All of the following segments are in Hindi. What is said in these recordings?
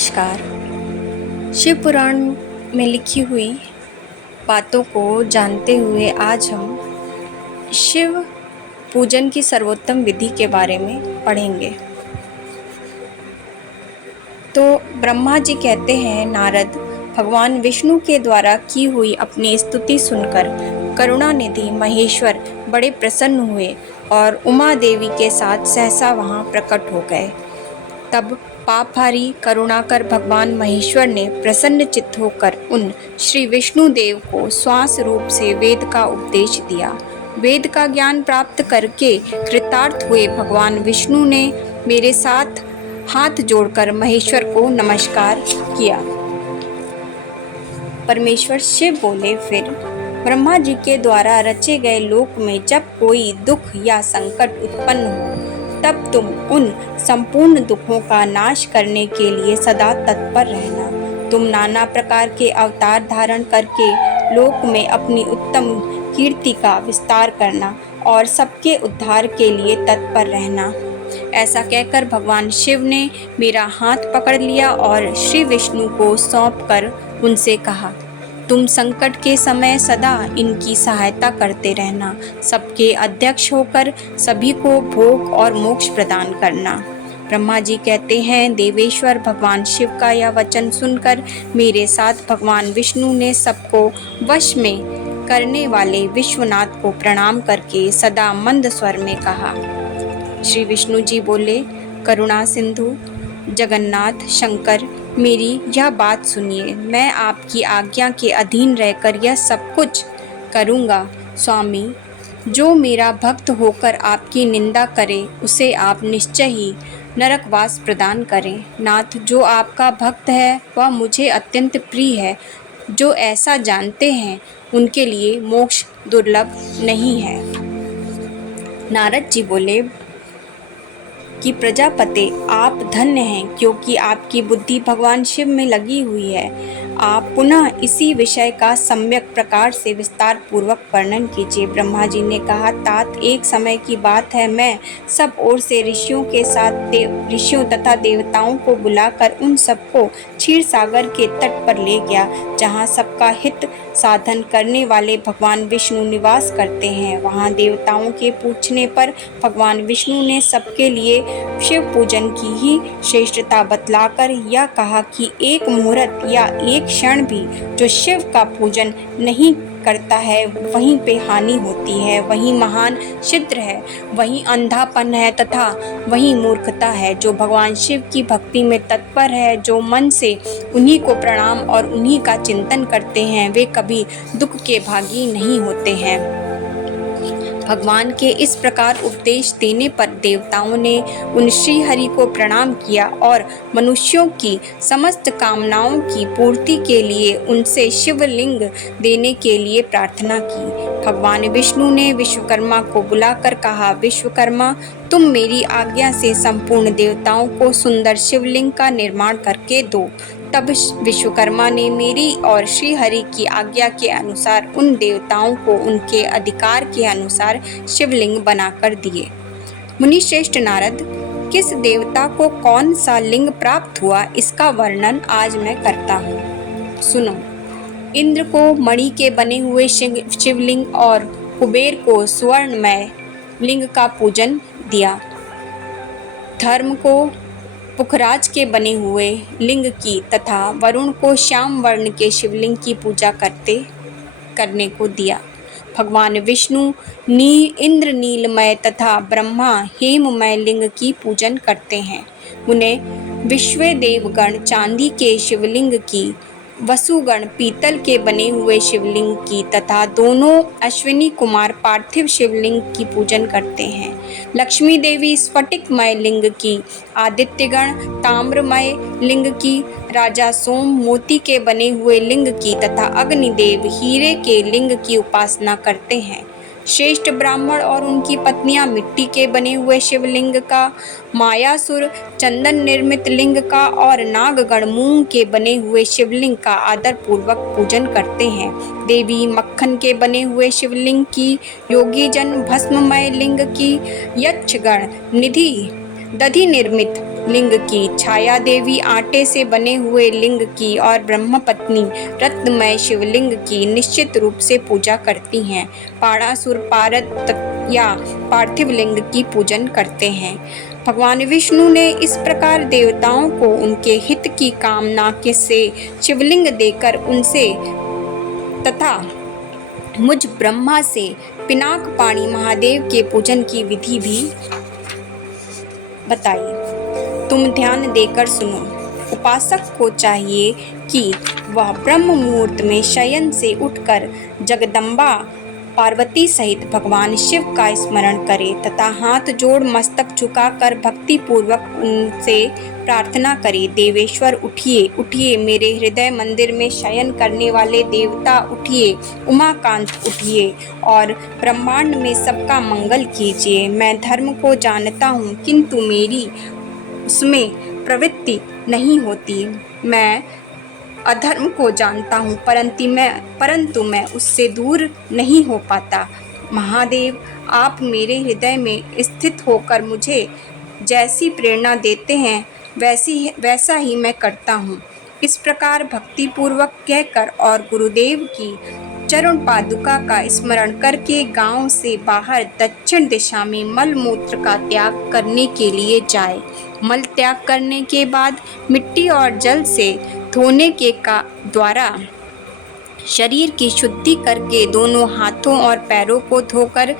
नमस्कार। शिव पुराण में लिखी हुई बातों को जानते हुए आज हम शिव पूजन की सर्वोत्तम विधि के बारे में पढ़ेंगे। तो ब्रह्मा जी कहते हैं, नारद भगवान विष्णु के द्वारा की हुई अपनी स्तुति सुनकर करुणानिधि महेश्वर बड़े प्रसन्न हुए और उमा देवी के साथ सहसा वहां प्रकट हो गए। तब पापहारी करुणाकर भगवान महेश्वर ने प्रसन्न चित्त होकर उन श्री विष्णु देव को श्वास रूप से वेद का उपदेश दिया। वेद का ज्ञान प्राप्त करके कृतार्थ हुए भगवान विष्णु ने मेरे साथ हाथ जोड़कर महेश्वर को नमस्कार किया। परमेश्वर शिव बोले, फिर ब्रह्मा जी के द्वारा रचे गए लोक में जब कोई दुख या संकट उत्पन्न हो तब तुम उन संपूर्ण दुखों का नाश करने के लिए सदा तत्पर रहना। तुम नाना प्रकार के अवतार धारण करके लोक में अपनी उत्तम कीर्ति का विस्तार करना और सबके उद्धार के लिए तत्पर रहना। ऐसा कहकर भगवान शिव ने मेरा हाथ पकड़ लिया और श्री विष्णु को सौंपकर उनसे कहा, तुम संकट के समय सदा इनकी सहायता करते रहना। सबके अध्यक्ष होकर सभी को भोग और मोक्ष प्रदान करना। ब्रह्मा जी कहते हैं, देवेश्वर भगवान शिव का यह वचन सुनकर मेरे साथ भगवान विष्णु ने सबको वश में करने वाले विश्वनाथ को प्रणाम करके सदा मंद स्वर में कहा। श्री विष्णु जी बोले, करुणा सिंधु जगन्नाथ शंकर, मेरी यह बात सुनिए। मैं आपकी आज्ञा के अधीन रहकर यह सब कुछ करूँगा। स्वामी, जो मेरा भक्त होकर आपकी निंदा करे उसे आप निश्चय ही नरकवास प्रदान करें। नाथ, जो आपका भक्त है वह मुझे अत्यंत प्रिय है। जो ऐसा जानते हैं उनके लिए मोक्ष दुर्लभ नहीं है। नारद जी बोले कि प्रजापते, आप धन्य हैं क्योंकि आपकी बुद्धि भगवान शिव में लगी हुई है। आप पुनः इसी विषय का सम्यक प्रकार से विस्तार पूर्वक वर्णन कीजिए। ब्रह्मा जी ने कहा, तात, एक समय की बात है, मैं सब ओर से ऋषियों के साथ ऋषियों तथा देवताओं को बुलाकर उन सबको क्षीर सागर के तट पर ले गया, जहाँ सबका हित साधन करने वाले भगवान विष्णु निवास करते हैं। वहाँ देवताओं के पूछने पर भगवान विष्णु ने सबके लिए शिव पूजन की ही श्रेष्ठता बतलाकर यह कहा कि एक मुहूर्त या एक क्षण भी जो शिव का पूजन नहीं करता है वहीं पे हानि होती है, वहीं महान छिद्र है, वहीं अंधापन है तथा वहीं मूर्खता है। जो भगवान शिव की भक्ति में तत्पर है, जो मन से उन्हीं को प्रणाम और उन्हीं का चिंतन करते हैं, वे कभी दुख के भागी नहीं होते हैं। भगवान के इस प्रकार उपदेश देने पर देवताओं ने उन श्री हरि को प्रणाम किया और मनुष्यों की समस्त कामनाओं की पूर्ति के लिए उनसे शिवलिंग देने के लिए प्रार्थना की। भगवान विष्णु ने विश्वकर्मा को बुलाकर कहा, विश्वकर्मा, तुम मेरी आज्ञा से संपूर्ण देवताओं को सुंदर शिवलिंग का निर्माण करके दो। तब विश्वकर्मा ने मेरी और श्री हरि की आज्ञा के अनुसार उन देवताओं को उनके अधिकार के अनुसार शिवलिंग बनाकर दिए। मुनिश्रेष्ठ नारद, किस देवता को कौन सा लिंग प्राप्त हुआ, इसका वर्णन आज मैं करता हूँ। सुनो। इंद्र को मणि के बने हुए शिवलिंग और कुबेर को स्वर्णमय लिंग का पूजन दिया। धर्म को पुखराज के बने हुए लिंग की तथा वरुण को श्याम वर्ण के शिवलिंग की पूजा करने को दिया। भगवान विष्णु इंद्र नीलमय तथा ब्रह्मा हेममय लिंग की पूजन करते हैं। उन्हें विश्व देवगण चांदी के शिवलिंग की, वसुगण पीतल के बने हुए शिवलिंग की तथा दोनों अश्विनी कुमार पार्थिव शिवलिंग की पूजन करते हैं। लक्ष्मी देवी स्फटिकमय लिंग की, आदित्यगण ताम्रमय लिंग की, राजा सोम मोती के बने हुए लिंग की तथा अग्निदेव हीरे के लिंग की उपासना करते हैं। श्रेष्ठ ब्राह्मण और उनकी पत्नियां मिट्टी के बने हुए शिवलिंग का, मायासुर चंदन निर्मित लिंग का और नागगण मूंग के बने हुए शिवलिंग का आदर पूर्वक पूजन करते हैं। देवी मक्खन के बने हुए शिवलिंग की, योगी जन भस्ममय लिंग की, यक्षगण निधि दधि निर्मित लिंग की, छाया देवी आटे से बने हुए लिंग की और ब्रह्मपत्नी रत्नमय शिवलिंग की निश्चित रूप से पूजा करती हैं। पाड़ासुर पारत या पार्थिव लिंग की पूजन करते हैं। भगवान विष्णु ने इस प्रकार देवताओं को उनके हित की कामना से शिवलिंग देकर उनसे तथा मुझ ब्रह्मा से पिनाक पाणी महादेव के पूजन की विधि भी बताई। तुम ध्यान देकर सुनो। उपासक को चाहिए कि वह ब्रह्म मुहूर्त में शयन से उठकर जगदम्बा पार्वती सहित भगवान शिव का स्मरण करे तथा हाथ जोड़ मस्तक झुकाकर भक्ति पूर्वक उनसे प्रार्थना करे। देवेश्वर उठिए, उठिए, मेरे हृदय मंदिर में शयन करने वाले देवता उठिए, उमाकांत उठिए और ब्रह्मांड में सबका मंगल कीजिए। मैं धर्म को जानता हूँ किंतु मेरी उसमें प्रवृत्ति नहीं होती। मैं अधर्म को जानता हूँ परंतु मैं उससे दूर नहीं हो पाता। महादेव, आप मेरे हृदय में स्थित होकर मुझे जैसी प्रेरणा देते हैं वैसा ही मैं करता हूँ। इस प्रकार भक्तिपूर्वक कहकर और गुरुदेव की चरण पादुका का स्मरण करके गांव से बाहर दक्षिण दिशा में मल मूत्र का त्याग करने के लिए जाए। मल त्याग करने के बाद मिट्टी और जल से धोने के द्वारा शरीर की शुद्धि करके दोनों हाथों और पैरों को धोकर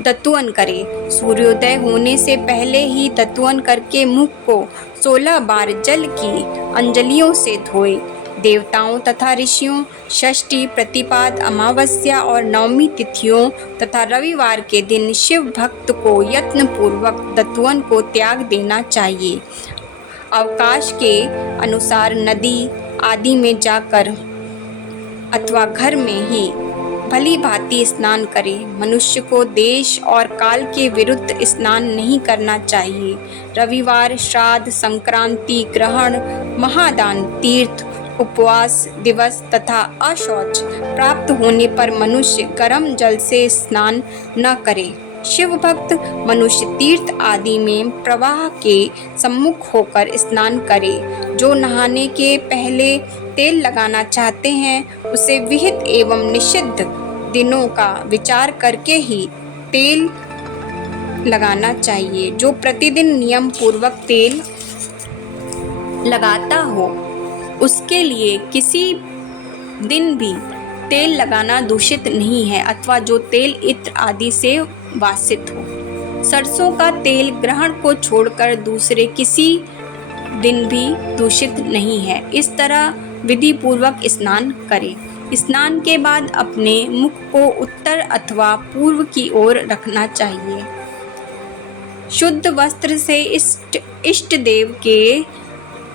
दतुअन करे। सूर्योदय होने से पहले ही दतुअन करके मुख को 16 बार जल की अंजलियों से धोए। देवताओं तथा ऋषियों, षष्ठी, प्रतिपाद, अमावस्या और नवमी तिथियों तथा रविवार के दिन शिव भक्त को यत्न पूर्वक दतुअन को त्याग देना चाहिए। अवकाश के अनुसार नदी आदि में जाकर अथवा घर में ही भली भांति स्नान करे। मनुष्य को देश और काल के विरुद्ध स्नान नहीं करना चाहिए। रविवार, श्राद्ध, संक्रांति, ग्रहण, महादान, तीर्थ, उपवास दिवस तथा अशौच प्राप्त होने पर मनुष्य गर्म जल से स्नान न करे। शिव भक्त मनुष्य तीर्थ आदि में प्रवाह के सम्मुख होकर स्नान करे। जो नहाने के पहले तेल लगाना चाहते हैं उसे विहित एवं निषिद्ध दिनों का विचार करके ही तेल लगाना चाहिए। जो प्रतिदिन नियम पूर्वक तेल लगाता हो उसके लिए किसी दिन भी तेल लगाना दूषित नहीं है अथवा जो तेल इत्र आदि से वासित हो। सरसों का तेल ग्रहण को छोड़कर दूसरे किसी दिन भी दूषित नहीं है। इस तरह विधि पूर्वक स्नान करें। स्नान के बाद अपने मुख को उत्तर अथवा पूर्व की ओर रखना चाहिए। शुद्ध वस्त्र से इष्ट देव के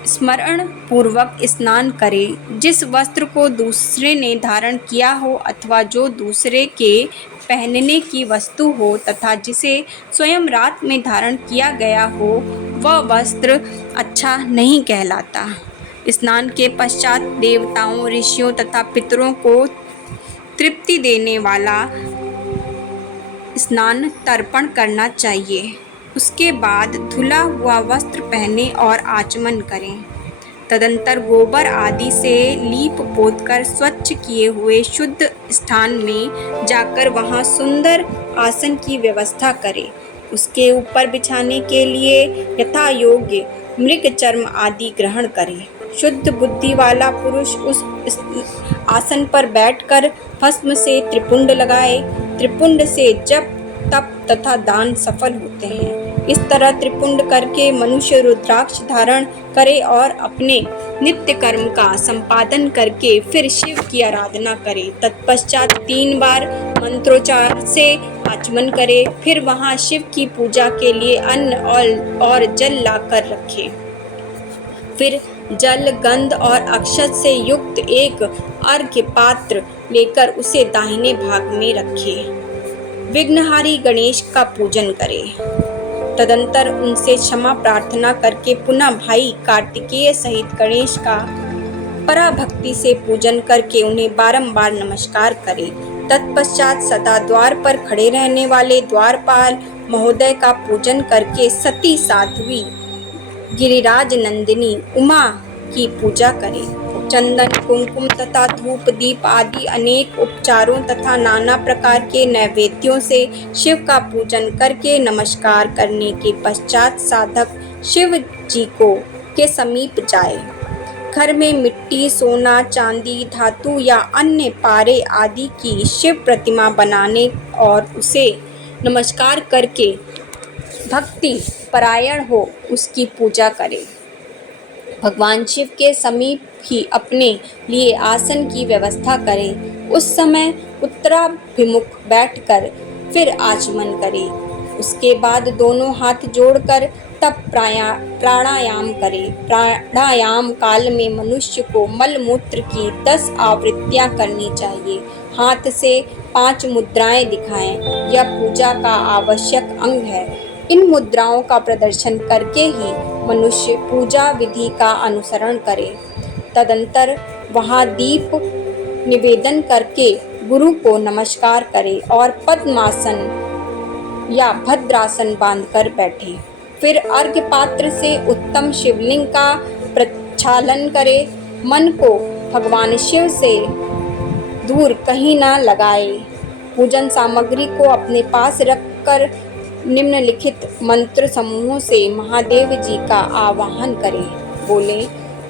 स्मरण पूर्वक स्नान करें। जिस वस्त्र को दूसरे ने धारण किया हो अथवा जो दूसरे के पहनने की वस्तु हो तथा जिसे स्वयं रात में धारण किया गया हो वह वस्त्र अच्छा नहीं कहलाता। स्नान के पश्चात देवताओं, ऋषियों तथा पितरों को तृप्ति देने वाला स्नान तर्पण करना चाहिए। उसके बाद धुला हुआ वस्त्र पहने और आचमन करें। तदंतर गोबर आदि से लीप पोत कर स्वच्छ किए हुए शुद्ध स्थान में जाकर वहां सुंदर आसन की व्यवस्था करें। उसके ऊपर बिछाने के लिए यथा योग्य मृग चर्म आदि ग्रहण करे। शुद्ध बुद्धि वाला पुरुष उस आसन पर बैठकर भस्म से त्रिपुंड लगाए। त्रिपुंड से जप, तप तथा दान सफल होते हैं। इस तरह त्रिपुंड करके मनुष्य रुद्राक्ष धारण करे और अपने नित्य कर्म का संपादन करके फिर शिव की आराधना करे। तत्पश्चात 3 बार मंत्रोच्चार से आचमन करे। फिर वहां शिव की पूजा के लिए अन्न और जल लाकर रखे। फिर जल, गंध और अक्षत से युक्त एक अर्घ्य पात्र लेकर उसे दाहिने भाग में रखे। विघ्नहारी गणेश का पूजन करे। तदंतर उनसे क्षमा प्रार्थना करके पुनः भाई कार्तिकेय सहित गणेश का पराभक्ति से पूजन करके उन्हें बारंबार नमस्कार करे। तत्पश्चात सदा द्वार पर खड़े रहने वाले द्वारपाल महोदय का पूजन करके सती साध्वी गिरिराज नंदिनी उमा की पूजा करें। चंदन, कुमकुम तथा धूप दीप आदि अनेक उपचारों तथा नाना प्रकार के नैवेद्यों से शिव का पूजन करके नमस्कार करने के पश्चात साधक शिव जी को के समीप जाए। घर में मिट्टी, सोना, चांदी, धातु या अन्य पारे आदि की शिव प्रतिमा बनाने और उसे नमस्कार करके भक्ति परायण हो उसकी पूजा करें। भगवान शिव के समीप ही अपने लिए आसन की व्यवस्था करें। उस समय उत्तराभिमुख बैठकर फिर आचमन करें। उसके बाद दोनों हाथ जोड़कर तब प्राणायाम करें। प्राणायाम काल में मनुष्य को मल मूत्र की 10 आवृत्तियां करनी चाहिए। हाथ से 5 मुद्राएं दिखाएं। यह पूजा का आवश्यक अंग है। इन मुद्राओं का प्रदर्शन करके ही मनुष्य पूजा विधि का अनुसरण करे। तदंतर वहां दीप निवेदन करके गुरु को नमस्कार करे और पद्मासन या भद्रासन बांधकर बैठे। फिर अर्घ्य पात्र से उत्तम शिवलिंग का प्रक्षालन करे। मन को भगवान शिव से दूर कहीं न लगाए। पूजन सामग्री को अपने पास रखकर निम्नलिखित मंत्र समूहों से महादेव जी का आवाहन करें। बोले,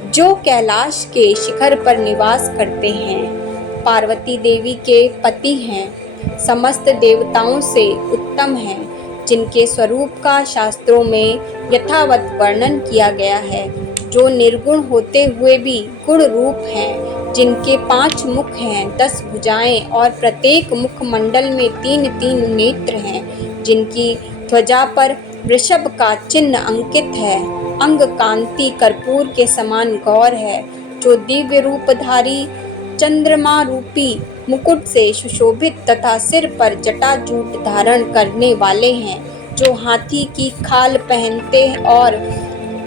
जो कैलाश के शिखर पर निवास करते हैं, पार्वती देवी के पति हैं, समस्त देवताओं से उत्तम हैं, जिनके स्वरूप का शास्त्रों में यथावत वर्णन किया गया है, जो निर्गुण होते हुए भी गुण रूप हैं, जिनके 5 मुख हैं, 10 भुजाएं और प्रत्येक मुख मंडल में 3-3 नेत्र हैं, जिनकी ध्वजा पर वृषभ का चिन्ह अंकित है, अंग कांति कर्पूर के समान गौर है, जो दिव्य रूपधारी चंद्रमा रूपी मुकुट से सुशोभित तथा सिर पर जटाजूट धारण करने वाले हैं, जो हाथी की खाल पहनते और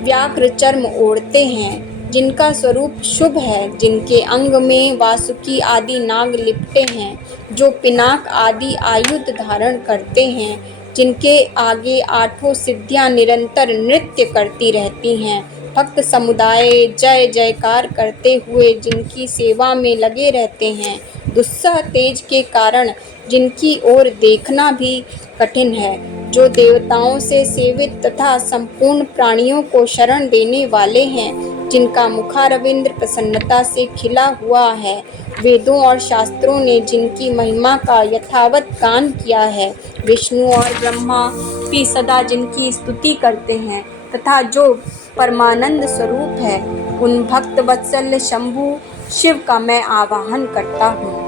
व्याघ्र चर्म ओढ़ते हैं, जिनका स्वरूप शुभ है, जिनके अंग में वासुकी आदि नाग लिपटे हैं, जो पिनाक आदि आयुध धारण करते हैं, जिनके आगे 8 सिद्धियां निरंतर नृत्य करती रहती हैं, भक्त समुदाय जय जयकार करते हुए जिनकी सेवा में लगे रहते हैं, दुस्सह तेज के कारण जिनकी ओर देखना भी कठिन है, जो देवताओं से सेवित तथा संपूर्ण प्राणियों को शरण देने वाले हैं, जिनका मुखारविंद प्रसन्नता से खिला हुआ है, वेदों और शास्त्रों ने जिनकी महिमा का यथावत गान किया है, विष्णु और ब्रह्मा भी सदा जिनकी स्तुति करते हैं तथा जो परमानंद स्वरूप है, उन भक्त वत्सल शंभु शिव का मैं आवाहन करता हूँ।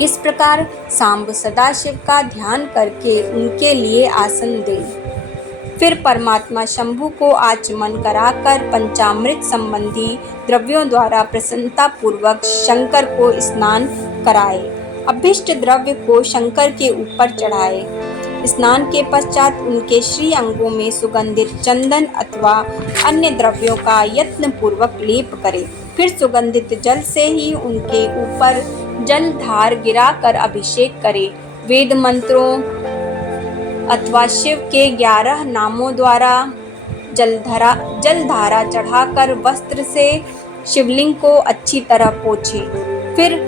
इस प्रकार सांब सदाशिव का ध्यान करके उनके लिए आसन दे। फिर परमात्मा शंभु को आचमन कराकर पंचामृत संबंधी द्रव्यों द्वारा प्रसन्नता पूर्वक शंकर को स्नान कराए। अभिष्ट द्रव्य को शंकर के ऊपर चढ़ाए। स्नान के पश्चात उनके श्री अंगों में सुगंधित चंदन अथवा अन्य द्रव्यों का यत्न पूर्वक लेप करे। फिर सुगंधित जल से ही उनके ऊपर जलधार गिराकर अभिषेक करे। वेद मंत्रों अथवा शिव के 11 नामों द्वारा जलधारा चढ़ाकर वस्त्र से शिवलिंग को अच्छी तरह पोछे। फिर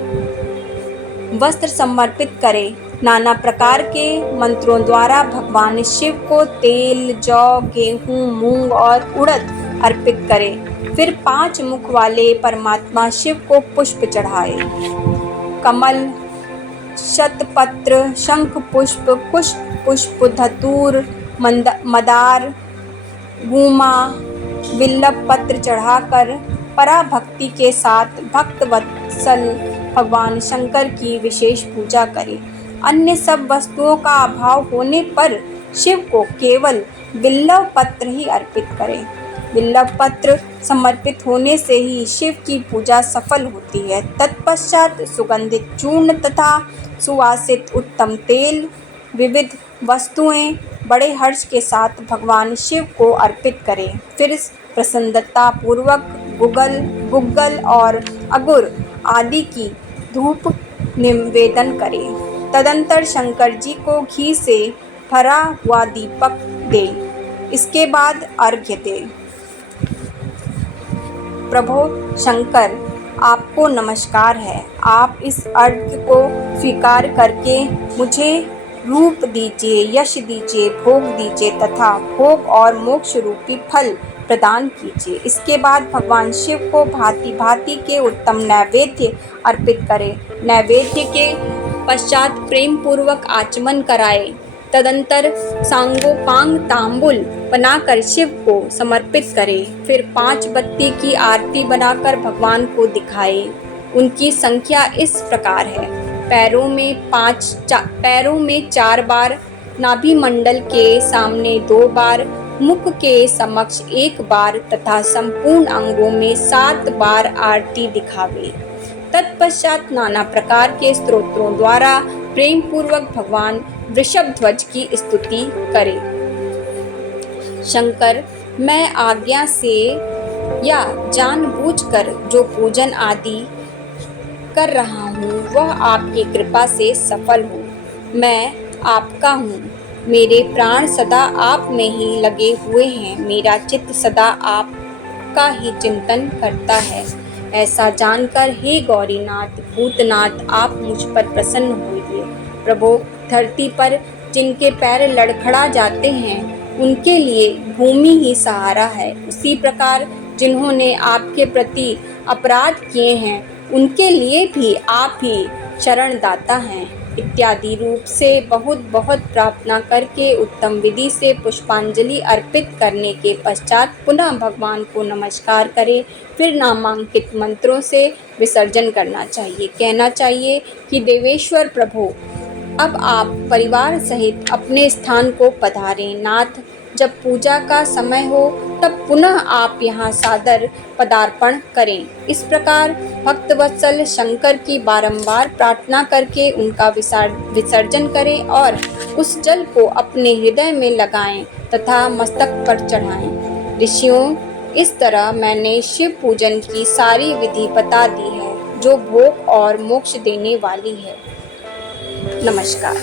वस्त्र समर्पित करे। नाना प्रकार के मंत्रों द्वारा भगवान शिव को तेल, जौ, गेहूं, मूंग और उड़द अर्पित करे। फिर 5 मुख वाले परमात्मा शिव को पुष्प चढ़ाए। कमल, शतपत्र, शंख पुष्प, कुश पुष्प, धतूर, मदार, गुमा, विल्लभ पत्र चढ़ाकर पराभक्ति के साथ भक्त वत्सल भगवान शंकर की विशेष पूजा करें। अन्य सब वस्तुओं का अभाव होने पर शिव को केवल विल्लभ पत्र ही अर्पित करें। विल्लभ पत्र समर्पित होने से ही शिव की पूजा सफल होती है। तत्पश्चात सुगंधित चूर्ण तथा सुवासित उत्तम तेल, विविध वस्तुएं बड़े हर्ष के साथ भगवान शिव को अर्पित करें। फिर प्रसन्नता पूर्वक गुग्गल और अगुर आदि की धूप निवेदन करें। तदंतर शंकर जी को घी से भरा हुआ दीपक दे। इसके बाद अर्घ्य दे। प्रभो शंकर, आपको नमस्कार है। आप इस अर्घ्य को स्वीकार करके मुझे रूप दीजिए, यश दीजिए, भोग दीजिए तथा भोग और मोक्ष रूपी फल प्रदान कीजिए। इसके बाद भगवान शिव को भांति भांति के उत्तम नैवेद्य अर्पित करें। नैवेद्य के पश्चात प्रेम पूर्वक आचमन कराए। तदंतर सांगोपांग तांबुल बनाकर शिव को समर्पित करें। फिर 5 बत्ती की आरती बनाकर भगवान को दिखाए। उनकी संख्या इस प्रकार है: पैरों में 4 बार, नाभि मंडल के सामने 2 बार, मुख के समक्ष 1 बार तथा संपूर्ण अंगों में 7 बार आरती दिखावे। तत्पश्चात नाना प्रकार के स्तोत्रों द्वारा प्रेम पूर्वक भगवान वृषभ ध्वज की स्तुति करे। शंकर, मैं आज्ञा से या जानबूझकर जो पूजन आदि कर रहा हूँ वह आपकी कृपा से सफल हो। मैं आपका हूँ, मेरे प्राण सदा आप में ही लगे हुए हैं। मेरा चित्त सदा आपका ही चिंतन करता है। ऐसा जानकर हे गौरीनाथ, भूतनाथ, आप मुझ पर प्रसन्न होइए। प्रभो, धरती पर जिनके पैर लड़खड़ा जाते हैं उनके लिए भूमि ही सहारा है। उसी प्रकार जिन्होंने आपके प्रति अपराध किए हैं उनके लिए भी आप ही शरणदाता हैं। इत्यादि रूप से बहुत बहुत प्रार्थना करके उत्तम विधि से पुष्पांजलि अर्पित करने के पश्चात पुनः भगवान को नमस्कार करें। फिर नामांकित मंत्रों से विसर्जन करना चाहिए। कहना चाहिए कि देवेश्वर प्रभु, अब आप परिवार सहित अपने स्थान को पधारें। नाथ, जब पूजा का समय हो तब पुनः आप यहाँ सादर पदार्पण करें। इस प्रकार भक्तवत्सल शंकर की बारंबार प्रार्थना करके उनका विसर्जन करें और उस जल को अपने हृदय में लगाएं तथा मस्तक पर चढ़ाएं। ऋषियों, इस तरह मैंने शिव पूजन की सारी विधि बता दी है जो भोग और मोक्ष देने वाली है। नमस्कार।